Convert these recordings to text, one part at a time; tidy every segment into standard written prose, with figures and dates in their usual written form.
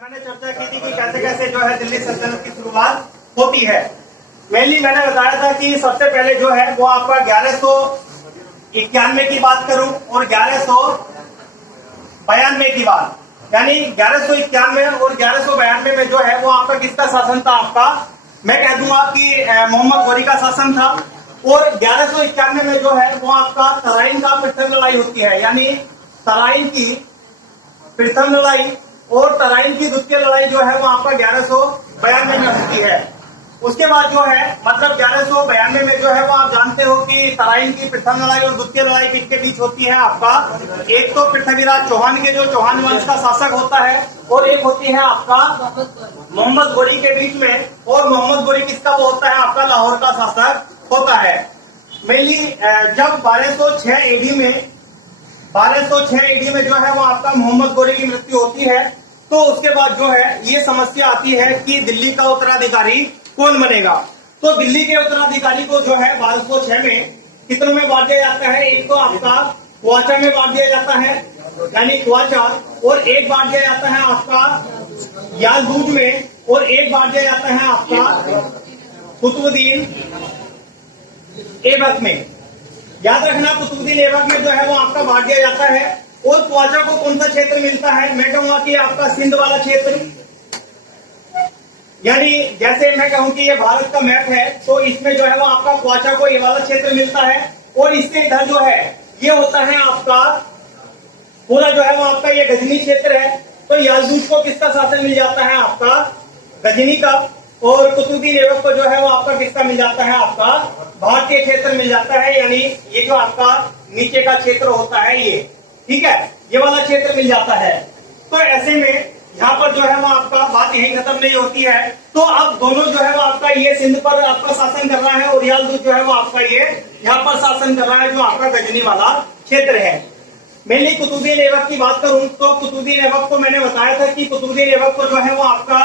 मैंने चर्चा की थी कि कैसे कैसे जो है दिल्ली सल्तनत की शुरुआत होती है। मेनली मैंने बताया था कि सबसे पहले जो है वो आपका 1191 की बात करूं और 1192 की बात, यानी 1191 और 1192 में जो है वो आपका किसका शासन था? आपका मैं कह दूंगा कि मोहम्मद घोरी का शासन था। और 1191 में जो है वो आपका तराइन का प्रथम लड़ाई होती है, यानी तराइन की प्रथम लड़ाई और तराइन की द्वितीय लड़ाई जो है वो आपका 1192 में होती है। उसके बाद जो है मतलब 1192 में जो है वो आप जानते हो कि तराइन की प्रथम लड़ाई और द्वितीय लड़ाई किसके बीच होती है? आपका एक तो पृथ्वीराज चौहान के जो चौहान वंश का शासक होता है और एक होती है आपका मोहम्मद घोरी के बीच में। और मोहम्मद घोरी किसका वो होता है? आपका लाहौर का शासक होता है। मेनली जब 1206 एडी में जो है वो आपका मोहम्मद घोरी की मृत्यु होती है, तो उसके बाद जो है ये समस्या आती है कि दिल्ली का उत्तराधिकारी कौन बनेगा। तो दिल्ली के उत्तराधिकारी को जो है 1206 में कितनों में बांट दिया जाता है? एक तो आपका क्वाचा में बांट दिया जाता है, यानी क्वाचा, और एक बांट दिया जाता है आपका यालदूज में, और एक बांट दिया जाता है आपका कुतुबुद्दीन ऐबक में। याद रखना, कुतुबुद्दीन ऐबक में जो है वो आपका बांट दिया जाता है। और क्वाचा को कौन सा क्षेत्र मिलता है? मैं कहूंगा कि आपका सिंध वाला क्षेत्र, यानी जैसे मैं कहूं कि ये भारत का मैप है तो इसमें जो है वो आपका क्वाचा को ये वाला क्षेत्र मिलता है। और इससे इधर जो है ये होता है आपका पूरा जो है वो आपका ये गजनी क्षेत्र है। तो यालदूज को किसका शासन मिल जाता है? आपका गजनी का। और कुतुबुद्दीन ऐबक को जो है वो आपका किसका मिल जाता है? आपका भारतीय क्षेत्र मिल जाता है, यानी ये जो आपका नीचे का क्षेत्र होता है ये, ठीक है, ये वाला क्षेत्र मिल जाता है। तो ऐसे में यहाँ पर जो है वो आपका बात यही खत्म नहीं होती है। तो अब दोनों जो है वो आपका ये सिंध पर आपका शासन कर रहा है और यालदूज जो है वो आपका ये यहाँ पर शासन कर रहा है, जो आपका गजनी वाला क्षेत्र है। मेनली कुतुबुद्दीन ऐबक की बात करूं तो कुतुबुद्दीन ऐबक को मैंने बताया था कि कुतुबुद्दीन ऐबक को जो है वो आपका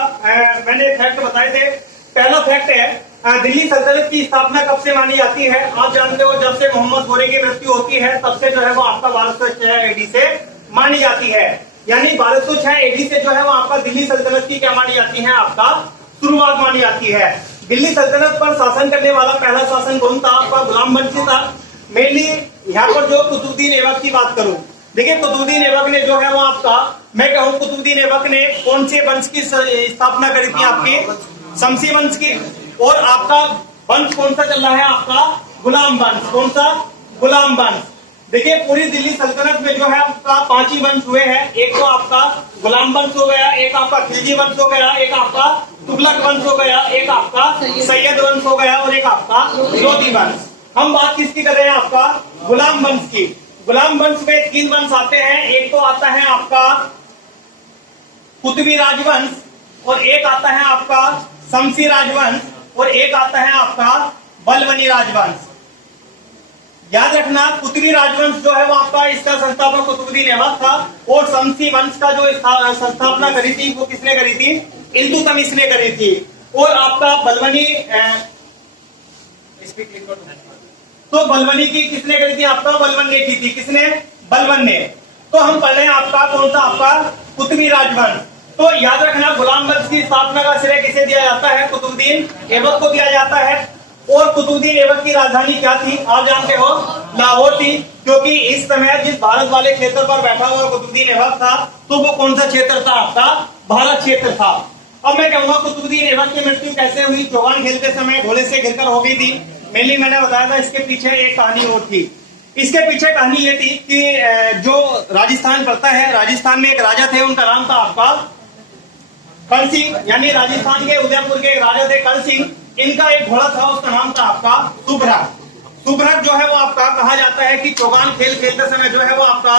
मैंने फैक्ट बताए थे। पहला फैक्ट है दिल्ली सल्तनत की स्थापना कब से मानी जाती है? आप जानते हो जब से मोहम्मद घोरी की मृत्यु होती है तब से जो है वो आपका 1206 एडी से मानी जाती है, यानी 1206 एडी से जो है वो आपका दिल्ली सल्तनत की क्या मानी जाती है? आपका शुरुआत मानी जाती है। दिल्ली सल्तनत पर शासन करने वाला पहला शासन कौन था? आपका गुलाम वंशी था। मेनली यहाँ पर जो कुतुबुद्दीन ऐबक की बात करूं, देखिए कुतुबुद्दीन ऐबक ने जो है वो आपका मैं कहूं कुतुबुद्दीन ऐबक ने कौन से वंश की स्थापना करी थी? आपकी शमसी वंश की। और आपका वंश कौन सा चल रहा है? आपका गुलाम वंश। कौन सा? गुलाम वंश। देखिए पूरी दिल्ली सल्तनत में जो है आपका 5 ही वंश हुए हैं। एक तो आपका गुलाम वंश हो गया, एक आपका खिलजी वंश हो गया, एक आपका तुगलक वंश हो गया, एक आपका सैयद वंश हो गया और एक आपका लोधी वंश। हम बात किसकी कर रहे हैं? आपका गुलाम वंश की। गुलाम वंश में 3 वंश आते हैं। एक तो आता है आपका कुतुबी राजवंश, और एक आता है आपका शमसी राजवंश, और एक आता है आपका बलबनी राजवंश। याद रखना, कुतुबी राजवंश जो है वो आपका इसका संस्थापक कुतुबुद्दीन ऐबक था, और शमसी वंश का जो संस्थापना करी थी वो किसने करी थी? इल्तुतमिश ने करी थी। और आपका बलबनी तो बलबनी की किसने करी थी? आपका बलबन ने की थी। किसने? बलबन ने। तो हम पढ़ रहे हैं आपका कौन सा? आपका कुतुबी राजवंश। तो याद रखना, गुलाम वंश की स्थापना का श्रेय किसे दिया जाता है? कुतुबुद्दीन ऐबक को दिया जाता है। और कुतुबुद्दीन ऐबक की राजधानी क्या थी? आप जानते हो, लाहौर थी, क्योंकि इस समय जिस भारत वाले क्षेत्र पर बैठा हुआ कुतुबुद्दीन ऐबक था तो वो कौन सा क्षेत्र था? आपका भारत क्षेत्र था। अब मैं कहूंगा कुतुबुद्दीन ऐबक की मृत्यु कैसे हुई? चौहान खेलते समय घोड़े से गिरकर हो गई थी। मेनली मैंने बताया था इसके पीछे एक कहानी और थी। इसके पीछे कहानी ये थी कि जो राजस्थान पड़ता है, राजस्थान में एक राजा थे, उनका नाम था आपका कर्ण सिंह, यानी राजस्थान के उदयपुर के एक राजा थे कर्ण सिंह। इनका एक घोड़ा था, उसका नाम था आपका सुभ्रक। सुभ्रक जो है वो आपका कहा जाता है कि चौगान खेल खेलते समय जो है वो आपका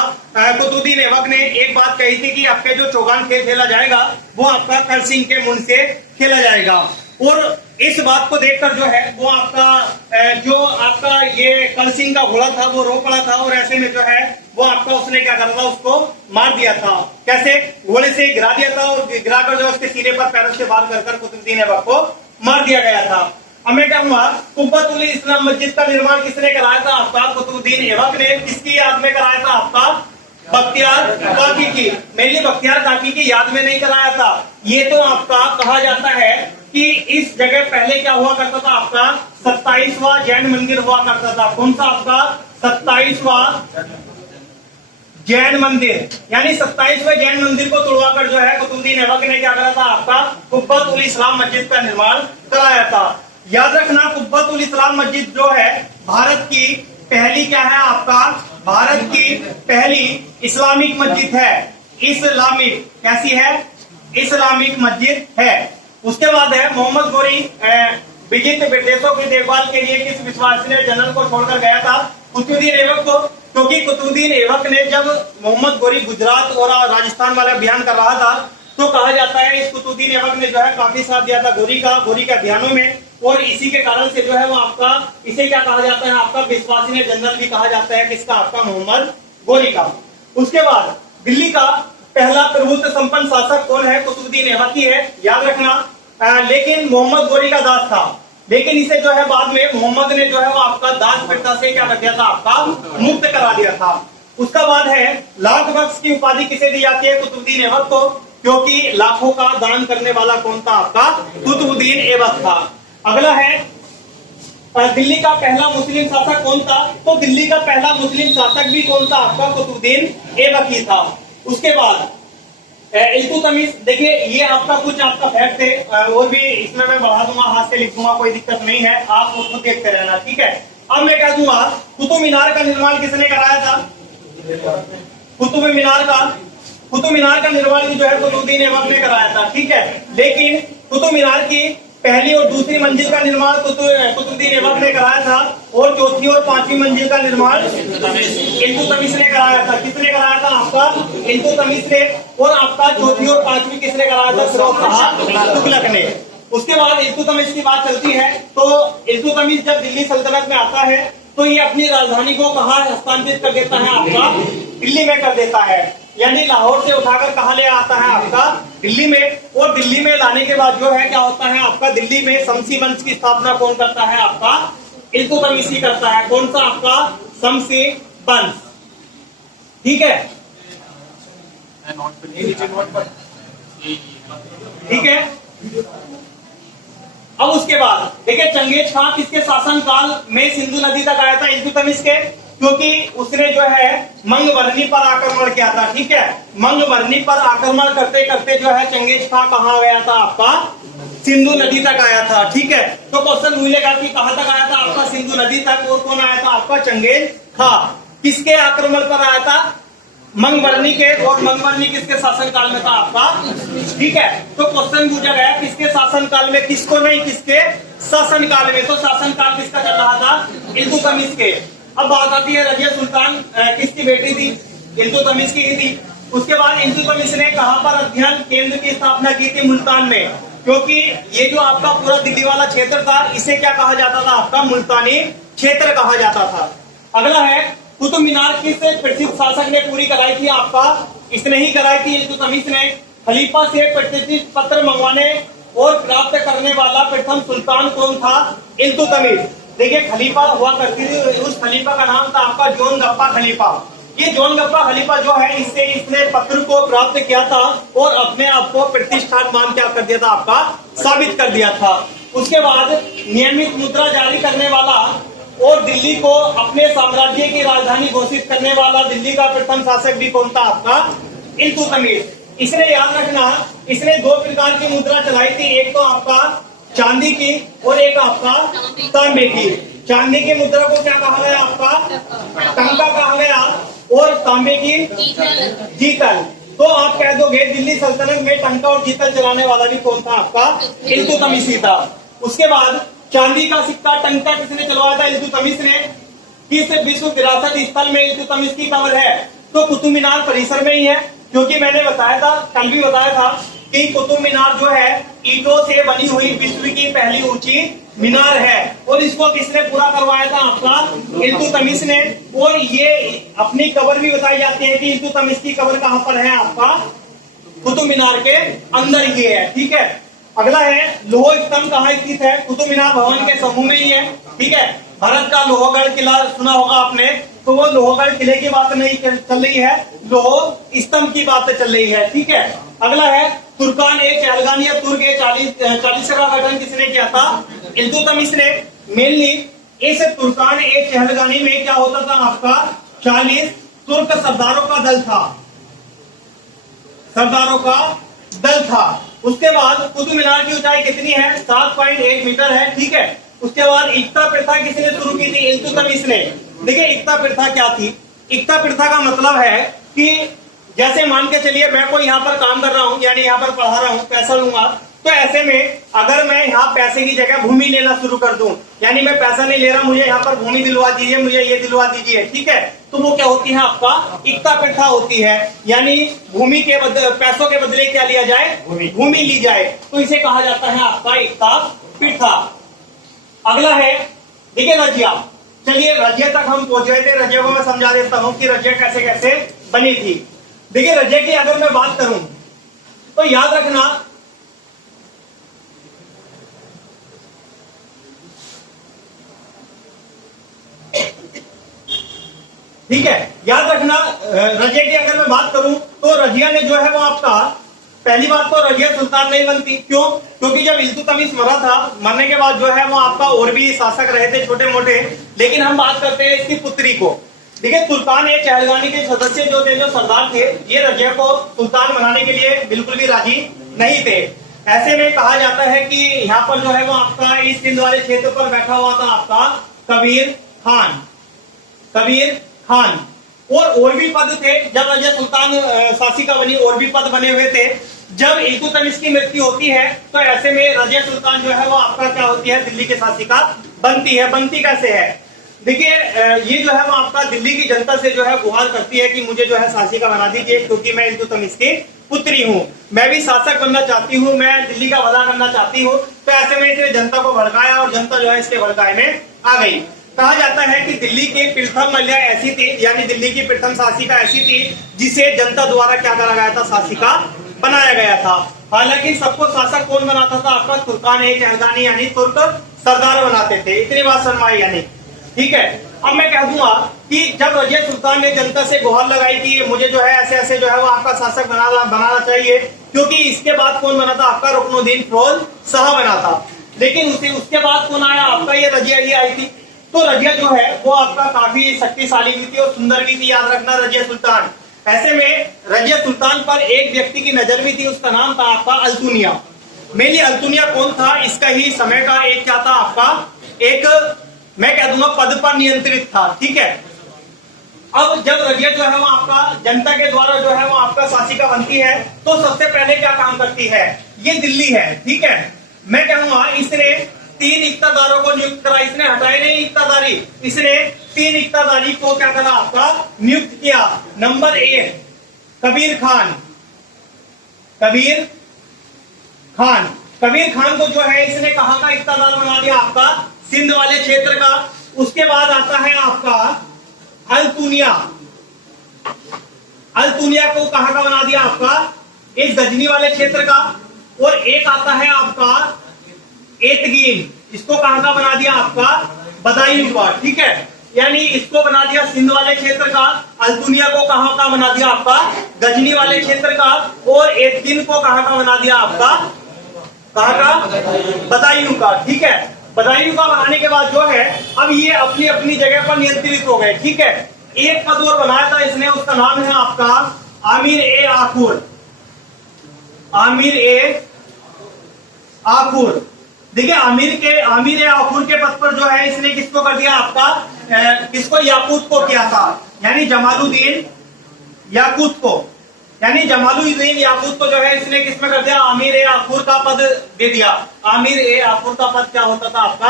कुतुबुद्दीन ऐबक ने एक बात कही थी कि आपके जो चौगान खेल खेला जाएगा वो आपका कर्ण सिंह के मुंह से खेला जाएगा। और इस बात को देखकर जो है वो आपका ये कर्ण सिंह का घोड़ा था वो रो पड़ा था, और ऐसे में जो है वो आपका उसने क्या करा था? उसको मार दिया था। कैसे? घोड़े से गिरा दिया था, और गिराकर जो उसके सीने पर पैरों से वार कर कुतुबुद्दीन ऐबक को मार दिया गया था। अब मैं कहूंगा कुब्बतुल इस्लाम मस्जिद का निर्माण किसने कराया था? आपका कुतुबुद्दीन ऐबक ने। किसकी याद में कराया था? आपका बख्तियार काकी की। मैंने बख्तियार काकी की याद में नहीं कराया था। ये तो आपका कहा जाता है कि इस जगह पहले क्या हुआ करता था, आपका 27वां जैन मंदिर हुआ करता था। कौन सा आपका 27वां जैन मंदिर, यानी 27वें जैन मंदिर को तोड़वाकर जो है कुतुबुद्दीन ऐबक ने क्या करा था, आपका कुब्बत उल इस्लाम मस्जिद का निर्माण कराया था। याद रखना, कुब्बत उल इस्लाम मस्जिद जो है भारत की पहली क्या है, आपका भारत की पहली इस्लामिक मस्जिद है। इस्लामिक कैसी है, इस्लामिक मस्जिद है। उसके बाद है मोहम्मद गोरी विजित विदेशों की देखभाल के लिए किस विश्वसनीय जनरल को छोड़कर गया था, कुतुबुद्दीन ऐबक को। क्योंकि कुतुबुद्दीन ऐबक ने जब मोहम्मद गोरी गुजरात और राजस्थान वाला अभियान कर रहा था, तो कहा जाता है इस कुतुबुद्दीन ऐबक ने जो है काफी साथ दिया था गोरी के अभियानों में, और इसी के कारण से जो है वो आपका इसे क्या कहा जाता है, आपका विश्वसनीय जनरल भी कहा जाता है, किसका, आपका मोहम्मद गोरी का। उसके बाद दिल्ली का पहला प्रभुत्व संपन्न शासक कौन है, कुतुबुद्दीन ऐबक ही है, याद रखना। लेकिन मोहम्मद गोरी का दास था, लेकिन इसे जो है बाद में मोहम्मद ने जो है वो आपका दास प्रथा से क्या कर दिया था, आपका मुक्त करा दिया था। उसका बाद है लाख बख्श की उपाधि किसे दी जाती है, कुतुबुद्दीन ऐबक को, क्योंकि लाखों का दान करने वाला कौन था, आपका कुतुबुद्दीन ऐबक था। अगला है दिल्ली का पहला मुस्लिम शासक कौन था, तो दिल्ली का पहला मुस्लिम शासक भी कौन था, आपका कुतुबुद्दीन ऐबक ही था। उसके बाद इल्तुतमिश, देखिए ये आपका कुछ आपका फैक्ट है, और भी इसमें मैं बढ़ा दूंगा, हाथ से लिख दूंगा, कोई दिक्कत नहीं है, आप उसको देखते रहना, ठीक है। अब मैं कह दूंगा कुतुब मीनार का निर्माण किसने कराया था, कुतुब मीनार का निर्माण जो है कुतुबुद्दीन ऐबक ने कराया था, ठीक है। लेकिन कुतुब मीनार की पहली और दूसरी मंजिल का निर्माण कुतुबुद्दीन ऐबक ने कराया था, और चौथी और पांचवी मंजिल का निर्माण इल्तुतमिश ने कराया था। किसने कराया था, आपका इल्तुतमिश ने, और आपका चौथी और पांचवी किसने कराया था, फिरोज तुगलक ने। उसके बाद इल्तुतमिश की बात चलती है, तो इल्तुतमिश जब दिल्ली सल्तनत में आता है, तो ये अपनी राजधानी को कहाँ हस्तांतरित कर देता है, आपका दिल्ली में कर देता है, यानी लाहौर से उठाकर कहा ले आता है, आपका दिल्ली में। और दिल्ली में लाने के बाद जो है क्या होता है, आपका दिल्ली में शमसी वंश की स्थापना कौन करता है, आपका इल्तुतमिश ही करता है। कौन सा, आपका शमसी वंश, ठीक है, ठीक है। अब उसके बाद देखिए चंगेज खान किसके शासनकाल में सिंधु नदी तक आया था, इल्तुतमिश के, क्योंकि उसने जो है मंगबरनी पर आक्रमण किया था, ठीक है। मंगबरनी पर आक्रमण करते करते जो है चंगेज खान कहाँ गया था, आपका सिंधु नदी तक आया था, ठीक है। तो क्वेश्चन मिलेगा कि कहां तक आया था, आपका सिंधु नदी तक, और कौन आया था, आपका चंगेज खान। किसके आक्रमण पर आया था, मंगबरनी के, और मंगबरनी किसके शासनकाल में था, आपका, ठीक है। तो क्वेश्चन पूछा गया किसके शासनकाल में, किसको नहीं, किसके शासनकाल में, तो शासनकाल किसका चल रहा था, इल्तुतमिश के। अब बात आती है रजिया सुल्तान किसकी बेटी थी, इल्तुतमिश की ही थी। उसके बाद इल्तुतमिश ने कहां पर अध्ययन केंद्र की स्थापना की थी, मुल्तान में, क्योंकि ये जो आपका पूरा दिल्ली वाला क्षेत्र था, इसे क्या कहा जाता था, आपका मुल्तानी क्षेत्र कहा जाता था। अगला है कुतुब मीनार किस प्रसिद्ध शासक ने पूरी कराई थी, आपका इसने ही कराई थी, इल्तुतमिश ने। खलीफा से प्रतिष्ठित पत्र मंगवाने और प्राप्त करने वाला प्रथम सुल्तान कौन था, इल्तुतमिश। देखिए खलीफा हुआ करती थी, उस खलीफा का नाम था आपका जोन गप्पा खलीफा। ये जोन गप्पा खलीफा जो है, इससे इसने पत्र को प्राप्त किया था और अपने आप को प्रतिष्ठान मान क्या कर दिया था, आपका साबित कर दिया था। उसके बाद नियमित मुद्रा जारी करने वाला और दिल्ली को अपने साम्राज्य की राजधानी घोषित करने वाला दिल्ली का प्रथम शासक भी कौन था, आपका इल्तुतमिश। इसने याद रखना, इसने दो प्रकार की मुद्रा चलाई थी, एक तो आपका चांदी की और एक आपका तांबे की। चांदी की मुद्रा को क्या कहा गया, आपका टंका कहा गया, और तांबे की जीतल। तो आप कह दोगे दिल्ली सल्तनत में टंका और जीतल चलाने वाला भी कौन था, आपका इल्तुतमिश ही था। उसके बाद चांदी का सिक्का टंका किसने चलवाया था, इल्तुतमिश ने। किस विश्व विरासत स्थल में इल्तुतमिश की कब्र है, तो कुतुब मीनार परिसर में ही है, क्योंकि मैंने बताया था, कल भी बताया था कि कुतुब मीनार जो है ईंटों से बनी हुई विश्व की पहली ऊंची मीनार है, और इसको किसने पूरा करवाया था, आपका इल्तुतमिश ने। और ये अपनी कब्र भी बताई जाती है कि इल्तुतमिश की कब्र कहां पर है, आपका कुतुब मीनार के अंदर ही है, ठीक है। अगला है लोह स्तंभ कहाँ स्थित है, कुतुब मीनार भवन के समूह में ही है, ठीक है। भारत का लोहगढ़ किला सुना होगा आपने, तो वो लोहगढ़ किले की बात नहीं चल रही है, लोह स्तंभ की बात चल रही है। ठीक है, अगला है तुर्कान ए चहलगानी या तुर्क ए 40 का गठन किसने किया था? इल्तुतमिश ने। मेनली इस तुर्कान ए चहलगानी में क्या होता था आपका? 40 तुर्क सरदारों का दल था, सरदारों का दल था। उसके बाद कुतुब मीनार की ऊंचाई कितनी है? 7.1 मीटर है। ठीक है, उसके बाद एकता प्रथा किसने शुरू की थी? इल्तुतमिश ने। देखिए एकता प्रथा क्या थी? एकता प्रथा का मतलब है कि जैसे मान के चलिए मैं कोई यहाँ पर काम कर रहा हूँ, यानी यहाँ पर पढ़ा रहा हूँ, पैसा लूंगा, तो ऐसे में अगर मैं यहाँ पैसे की जगह भूमि लेना शुरू कर दूं, यानी मैं पैसा नहीं ले रहा, मुझे यहाँ पर भूमि दिलवा दीजिए, मुझे ये दिलवा दीजिए, ठीक है, तो वो क्या होती है? आपका एकता प्रथा होती है, यानी भूमि के पैसों के बदले क्या लिया जाए? भूमि ली जाए, तो इसे कहा जाता है आपका एकता प्रथा। अगला है देखिए रजिया। चलिए रजिया तक हम पहुंच गए थे, रजिया को मैं समझा देता हूं कि रजिया कैसे कैसे बनी थी। देखिए रजिया की अगर मैं बात करूं तो याद रखना ठीक है, याद रखना रजिया की अगर मैं बात करूं तो रजिया ने जो है वो आपका पहली बात तो रजिया सुल्तान नहीं बनती। क्यों? क्योंकि जब इल्तुतमिश मरा था, मरने के बाद जो है वो आपका और भी शासक रहे थे छोटे मोटे, लेकिन हम बात करते हैं इसकी पुत्री को। देखिए तुर्कान ए चहलगानी के सदस्य जो थे, जो सरदार थे, ये रजिया को सुल्तान बनाने के लिए बिल्कुल भी राजी नहीं थे। ऐसे में कहा जाता है कि यहाँ पर जो है वो आपका इस सिंध वाले क्षेत्र पर बैठा हुआ था आपका कबीर खान, कबीर खान। और भी पद थे जब रजिया सुल्तान शासिका बनी, और भी पद बने हुए थे। जब इल्तुतमिश की मृत्यु होती है तो ऐसे में रजिया सुल्तान जो है वो आपका क्या होती है? दिल्ली की शासिका बनती है। बनती कैसे है? देखिए ये जो है वो आपका दिल्ली की जनता से जो है गुहार करती है कि मुझे जो है शासिका बना दीजिए, क्योंकि मैं इल्तुतमिश की पुत्री हूँ, मैं भी शासक बनना चाहती हूँ, मैं दिल्ली का भला करना चाहती हूँ। तो ऐसे में इसने जनता को भड़काया और जनता जो है इसके भड़काए में आ गई। कहा जाता है कि दिल्ली की प्रथम महिला ऐसी थी, यानी दिल्ली की प्रथम शासिका ऐसी थी जिसे जनता द्वारा क्या करा गया था? शासिका बनाया गया था। हालांकि सबको शासक कौन बनाता था? आपका तुर्कान ए चहलगानी यानी तुर्क सरदार बनाते थे। इतनी बात शर्माई यानी, ठीक है। अब मैं कह दूंगा कि जब रजिया सुल्तान ने जनता से गुहार लगाई कि मुझे जो है ऐसे ऐसे जो है वो आपका शासक बनाना चाहिए, क्योंकि इसके बाद कौन बना था? आपका रुकनुद्दीन फिरोज शाह बना था। लेकिन उसके बाद कौन आया? आपका ये रजिया ही आई थी। तो रजिया जो है वो आपका काफी शक्तिशाली भी थी और सुंदर भी थी, याद रखना रजिया सुल्तान। ऐसे में रजिया सुल्तान पर एक व्यक्ति की नजर भी थी, उसका नाम था आपका अल्तुनिया। मेनली अल्तुनिया कौन था? इसका ही समय का एक क्या था? आपका एक मैं कह दूंगा पद पर नियंत्रित था। ठीक है, अब जब रजिया जो है वो आपका जनता के द्वारा जो है वो आपका शासिका बनती है, तो सबसे पहले क्या काम करती है? ये दिल्ली है, ठीक है। मैं कहूंगा इसने 3 इक्तादारों को नियुक्त करा, इसने हटाए नहीं इक्तादारी, इसने 3 इक्तादारी को क्या करा? आपका नियुक्त किया। नंबर 1 कबीर खान, कबीर खान। कबीर खान को जो है इसने कहां का इक्तादार बना दिया? आपका सिंध वाले क्षेत्र का। उसके बाद आता है आपका अल्तुनिया। अल्तुनिया को कहां का बना दिया? आपका इस गजनी वाले क्षेत्र का। और एक आता है आपका एतगीन, इसको कहां का बना दिया? आपका बदायूं का, ठीक है। यानी इसको बना दिया सिंध वाले क्षेत्र का। अल्तुनिया को कहां का बना दिया? आपका गजनी वाले क्षेत्र का। और एतगीन को कहां का बना दिया? आपका कहां का? बदायूं का, ठीक है। बदायूं का बनाने के बाद जो है अब ये अपनी अपनी जगह पर नियंत्रित हो गए, ठीक है। एक पद और बनाया था इसने, उसका नाम है आपका आमिर ए आखुर, आमिर ए आखुर। देखिए आमिर ए आखुर के पद पर जो है इसने किसको कर दिया? आपका किसको? याकूत को किया था, यानी जमालुद्दीन याकूत को, यानी जमालुद्दीन याकूत को जो है इसने किसमें कर दिया? आमिर ए आखुर का पद दे दिया। आमिर ए आखुर का पद क्या होता था? आपका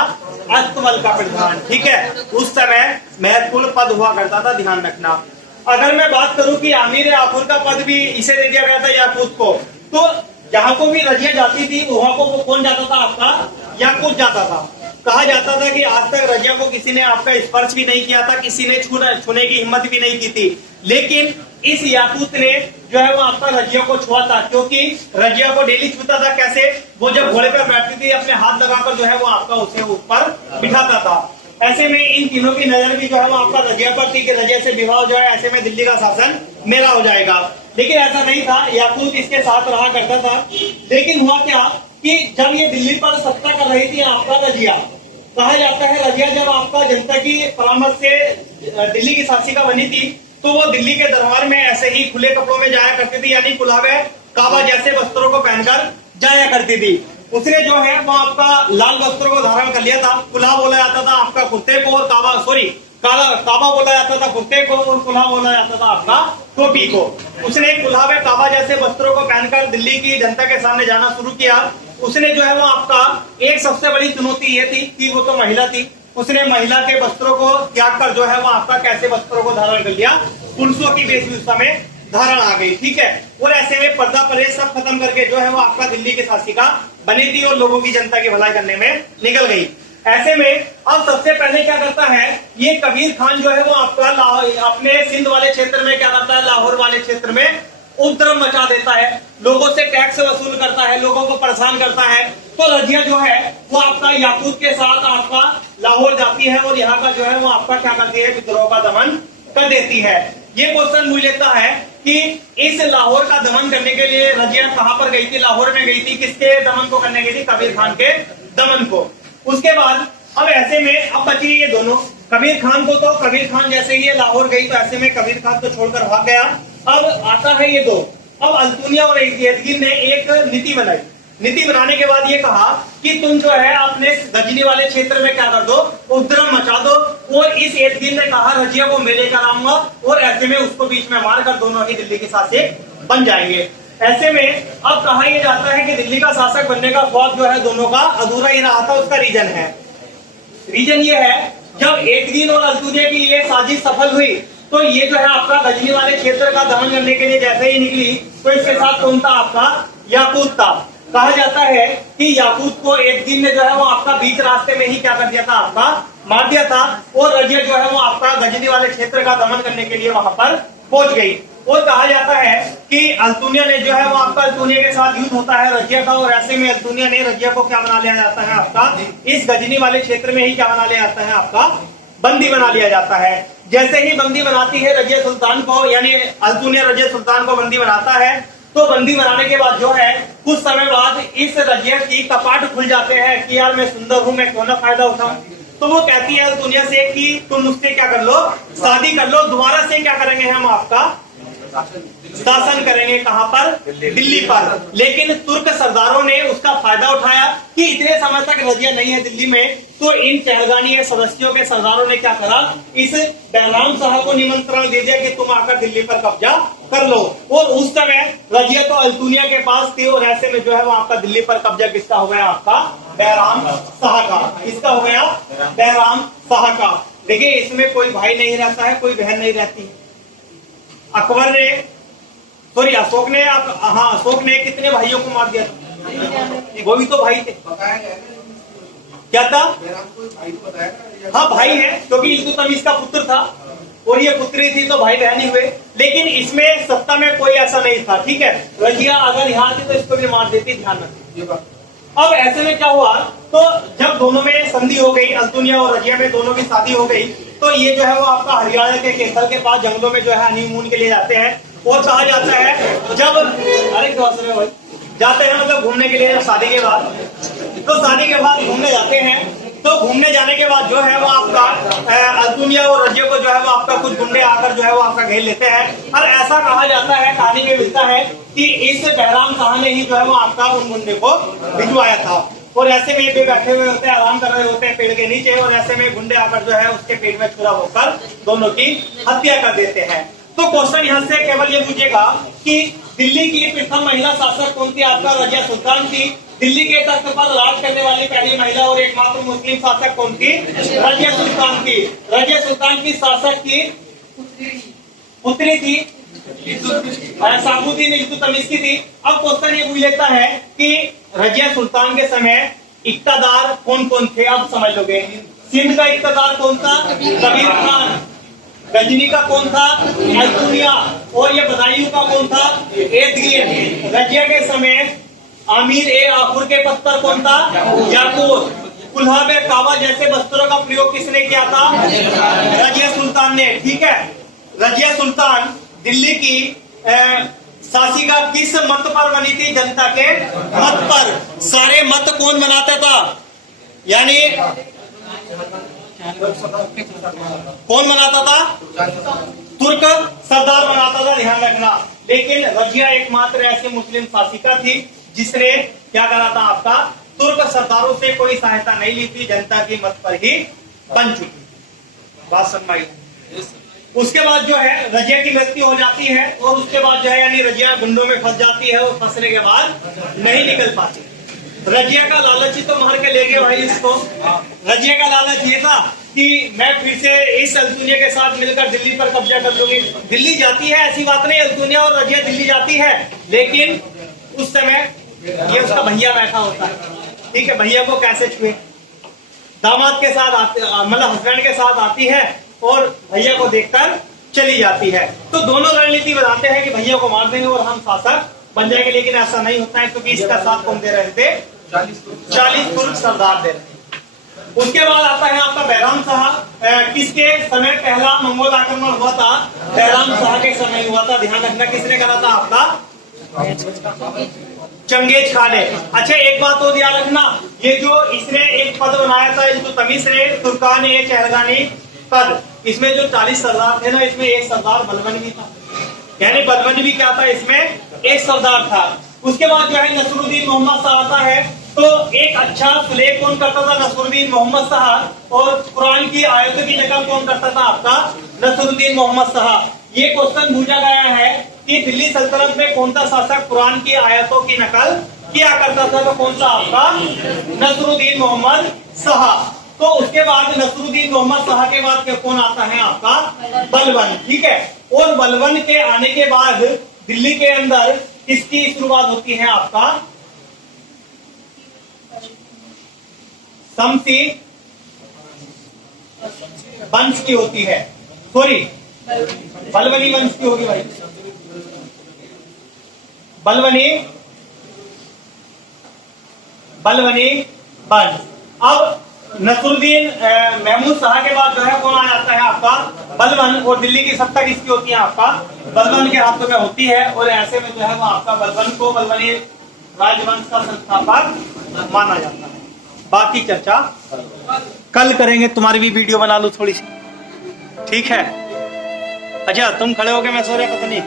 अस्तबल का प्रधान, ठीक है। उस समय महत्वपूर्ण पद हुआ करता था, ध्यान रखना। अगर मैं बात करूं कि आमिर ए आखुर का पद भी इसे दे दिया गया था याकूत को, तो जहां को भी रजिया जाती थी वहां को वो कौन जाता था? आपका याकूत जाता था। कहा जाता था कि आज तक रजिया को किसी ने आपका स्पर्श भी नहीं किया था, किसी ने छूने की हिम्मत भी नहीं की थी, लेकिन इस याकूत ने जो है वो आपका रजिया को छुआ था। क्योंकि रजिया को डेली छूता था। कैसे? वो जब घोड़े पर बैठती थी अपने हाथ लगाकर जो है वो आपका उसे ऊपर बिठाता था। ऐसे में इन तीनों की नजर भी जो है वो आपका रजिया पर थी कि रजिया से विवाह हो जाए, ऐसे में दिल्ली का शासन मेरा हो जाएगा। लेकिन ऐसा नहीं था, याकूत इसके साथ रहा करता था। लेकिन हुआ क्या कि जब ये दिल्ली पर सत्ता कर रही थी आपका रजिया, कहा जाता है रजिया जब आपका जनता की परामर्श से दिल्ली की शासिका बनी थी, तो वो दिल्ली के दरबार में ऐसे ही खुले कपड़ों में जाया करती थी, यानी कुलावे काबा जैसे वस्त्रों को पहनकर जाया करती थी। उसने जो है वो आपका लाल वस्त्रों को धारण कर लिया था। कुल्हा बोला जाता था आपका कुर्ते को, और काबा बोला जाता था कुर्ते को, और कुल्हा बोला जाता था आपका टोपी को। उसने कुल्हा में काबा जैसे वस्त्रों को पहनकर दिल्ली की जनता के सामने जाना शुरू किया। उसने जो है वो आपका एक सबसे बड़ी चुनौती ये थी कि वो तो महिला थी, उसने महिला के वस्त्रों को त्याग कर जो है वो आपका कैसे वस्त्रों को धारण कर लिया, पुरुषों की वेशभूषा में धारण आ गई, ठीक है। और ऐसे में पर्दा परहेज सब खत्म करके जो है वो आपका दिल्ली की शासिका बनी थी और लोगों की जनता की भलाई करने में निकल गई। ऐसे में अब सबसे पहले क्या करता है ये कबीर खान जो है वो आपका अपने सिंध वाले क्षेत्र में क्या करता है, लाहौर वाले क्षेत्र में उपद्रव मचा देता है, लोगों से टैक्स वसूल करता है, लोगों को परेशान करता है। तो रजिया जो है वो आपका याकूत के साथ आपका लाहौर जाती है और यहाँ का जो है वो आपका क्या करती है, विद्रोह का दमन कर देती है। ये क्वेश्चन मुझे लेता है कि इस लाहौर का दमन करने के लिए रजिया कहां पर गई थी, लाहौर में गई थी, किसके दमन को करने गई थी, कबीर खान के दमन को। उसके बाद अब ऐसे में अब बची ये दोनों, कबीर खान को तो कबीर खान जैसे ही लाहौर गई तो ऐसे में कबीर खान को छोड़कर भाग गया। अब आता है ये दो, अब अल्तुनिया और यज़गिन ने एक नीति बनाई। नीति बनाने के बाद ये कहा कि तुम जो है अपने गजनी वाले क्षेत्र में क्या कर दो, उपद्रव मचा दो। और इस यज़गिन ने कहा रजिया को मैं लेकर आऊंगा, और ऐसे में उसको बीच में मारकर दोनों ही दिल्ली के शासक बन जाएंगे। ऐसे में अब कहा यह जाता है कि दिल्ली का शासक बनने का ख्वाब जो है दोनों का अधूरा ही रहा था। उसका रीजन ये है जब यज़गिन और अल्तुनिया की ये साजिश सफल हुई तो ये जो है आपका गजनी वाले क्षेत्र का दमन करने के लिए जैसे ही निकली तो इसके साथ कौन था, आपका याकूत था। कहा जाता है कि याकूत को यज़गिन ने जो है वो आपका बीच रास्ते में ही क्या कर दिया था, आपका मार दिया था। और रजिया जो है वो आपका गजनी वाले क्षेत्र का दमन करने के लिए वहां पर पहुंच गई। और कहा जाता है कि अल्तुनिया ने जो है वो आपका अल्तुनिया के साथ युद्ध होता है रजिया का, और ऐसे में अल्तुनिया ने रजिया को क्या बना लिया जाता है, आपका इस गजनी वाले क्षेत्र में ही क्या बना लिया जाता है, आपका बंदी बना लिया जाता है। जैसे ही बंदी बनाती है रजिया सुल्तान को, यानी अल्तुनिया रजिया सुल्तान को बंदी बनाता है, तो बंदी बनाने के बाद जो है कुछ समय बाद इस रजिया की कपाट खुल जाते हैं कि यार मैं सुंदर हूं, मैं क्यों ना फायदा उठाऊं। तो वो कहती है अल्तुनिया से कि तुम मुझसे क्या कर लो, शादी कर लो, दोबारा से क्या करेंगे हम आपका शासन करेंगे, कहां पर, दिल्ली पर। लेकिन तुर्क सरदारों ने उसका फायदा उठाया कि इतने समय तक रजिया नहीं है दिल्ली में, तो इन चहलगानी सदस्यों के सरदारों ने क्या करा, इस बैराम शाह को निमंत्रण दे दिया कि तुम आकर दिल्ली पर कब्जा कर लो। और उस समय रजिया तो अल्तुनिया के पास थी, और ऐसे में जो है वो आपका दिल्ली पर कब्जा किसका हो गया, आपका बैराम शाह का। किसका हो गया, बैराम शाह का। देखिए इसमें कोई भाई नहीं रहता है, कोई बहन नहीं रहती। अकबर ने अशोक ने कितने भाइयों को मार दिया था, वो भी तो भाई थे। क्या था, हाँ भाई है, क्योंकि इल्तुतमिश का पुत्र था और ये पुत्री थी, तो भाई बहन ही हुए। लेकिन इसमें सत्ता में कोई ऐसा नहीं था, ठीक है। रजिया अगर यहाँ थी तो इसको भी मार देती, ध्यान रखिए। अब ऐसे में क्या हुआ, तो जब दोनों में संधि हो गई, अल्तुनिया और रजिया में दोनों की शादी हो गई, तो ये जो है वो आपका हरियाणा के केसर के पास जंगलों में जो है हनीमून के लिए जाते हैं। और कहा जाता है जब भाई जाते हैं मतलब घूमने के लिए शादी के बाद, तो शादी के बाद घूमने जाते हैं। तो घूमने जाने के बाद जो है वो आपका अल्तुनिया और रजिया को जो है वो आपका कुछ गुंडे आकर जो है वो आपका घेर लेते हैं। और ऐसा कहा जाता है, कहानी में मिलता है कि इस बैराम शाह ने ही जो है वो आपका उन गुंडे को भिजवाया था। और ऐसे में वे बैठे हुए होते हैं, आराम कर रहे होते हैं पेड़ के नीचे, और ऐसे में गुंडे आकर जो है उसके पेट में छुरा होकर दोनों की हत्या कर देते हैं। तो क्वेश्चन यहाँ से केवल ये पूछेगा कि दिल्ली की प्रथम महिला शासक कौन थी, आपका रजिया सुल्तान थी। दिल्ली के तख्त पर राज करने वाली पहली महिला और एकमात्र मुस्लिम शासक कौन थी, रजिया सुल्तान थी। रजिया सुल्तान की शासक की पुत्री थी साबुद्दीन इल्तुतमिश की थी। अब क्वेश्चन ये पूछ लेता है कि रजिया सुल्तान के समय इक्तदार कौन कौन थे, अब समझ लोगे। सिंध का इक्तदार कौन था, कबीर खान। गजनी का कौन था, अल्तुनिया। और ये बदायूं का कौन था, यज़गिन। रजिया के समय आमिर ए आफुर के पद पर कौन था, याकूत। कुल्हाबे काबा जैसे वस्त्रों का प्रयोग किसने किया था? रजिया सुल्तान ने। ठीक है, रजिया सुल्तान दिल्ली की शासिका किस मत पर बनी थी? जनता के मत पर। सारे मत कौन बनाता था? यानी कौन बनाता था? तुर्क सरदार बनाता था, ध्यान रखना। लेकिन रजिया एकमात्र ऐसी मुस्लिम शासिका थी जिसने क्या करा था? आपका तुर्क सरदारों से कोई सहायता नहीं ली थी, जनता की मत पर ही बन चुकी। बात समझ। उसके बाद जो है रजिया की मृत्यु हो जाती है और उसके बाद जो है यानी रजिया गुंडों में फंस जाती है और फंसने के बाद नहीं निकल पाती। रजिया का लालच ही तो मार के ले गए भाई इसको। रजिया का लालच ये था कि मैं फिर से इस अल्तुनिया के साथ मिलकर दिल्ली पर कब्जा कर लूंगी। दिल्ली जाती है, ऐसी बात नहीं, अल्तुनिया और रजिया दिल्ली जाती है, लेकिन उस समय ये उसका भैया बैठा होता है। ठीक है, भैया को कैसे छुए? दामाद के साथ आती, मतलब हस्बैंड के साथ आती है और भैया को देखकर चली जाती है। तो दोनों रणनीति बताते हैं कि भैया को मार देंगे और हम शासक बन जाएंगे, लेकिन ऐसा नहीं होता है क्योंकि इसका साथ कौन दे रहे थे? 40 तुर्क सरदार दे रहे थे। उसके बाद आता है आपका बैराम शाह। किसके समय पहला मंगोल आक्रमण हुआ था? बैराम शाह के समय हुआ था। ध्यान रखना, किसने करा था? आपका चंगेज खान ने। अच्छा, एक बात और याद रखना, ये जो इसने एक पद बनाया था इल्तुतमिश ने, तुर्कान ए चहलगानी पद, इसमें जो 40 सरदार थे ना, इसमें एक सरदार बलबन भी था। यानी बलबन भी क्या था? इसमें एक सरदार था। उसके बाद जो है नसरुद्दीन मोहम्मद शाह आता है। तो एक अच्छा सुलेख कौन करता था? नसरुद्दीन मोहम्मद शाह। और कुरान की आयतों की नकल कौन करता था? आपका नसरुद्दीन मोहम्मद शाह। ये क्वेश्चन पूछा गया है कि दिल्ली सल्तनत में कौन सा शासक कुरान की आयतों की नकल किया करता था? तो कौन सा? आपका नसरुद्दीन मोहम्मद शाह। तो उसके बाद नसरुद्दीन मोहम्मद शाह के बाद कौन आता है? आपका बलबन। ठीक है, और बलबन के आने के बाद दिल्ली के अंदर किसकी शुरुआत होती है? आपका शमसी वंश की होती है। सॉरी, बलबनी वंश की होगी भाई, बलबनी वंश। अब नसरुद्दीन महमूद शाह के बाद जो है कौन आ जाता है? आपका बलबन। और दिल्ली की सत्ता किसकी होती है? आपका बलबन के हाथों में होती है। और ऐसे में जो है वो आपका बलबन को बलबनी राजवंश का संस्थापक माना जाता है। बाकी चर्चा कल करेंगे। तुम्हारी भी वीडियो बना लूं थोड़ी सी, ठीक है? अच्छा, तुम खड़े हो गए, मैं सो रहा पता नहीं।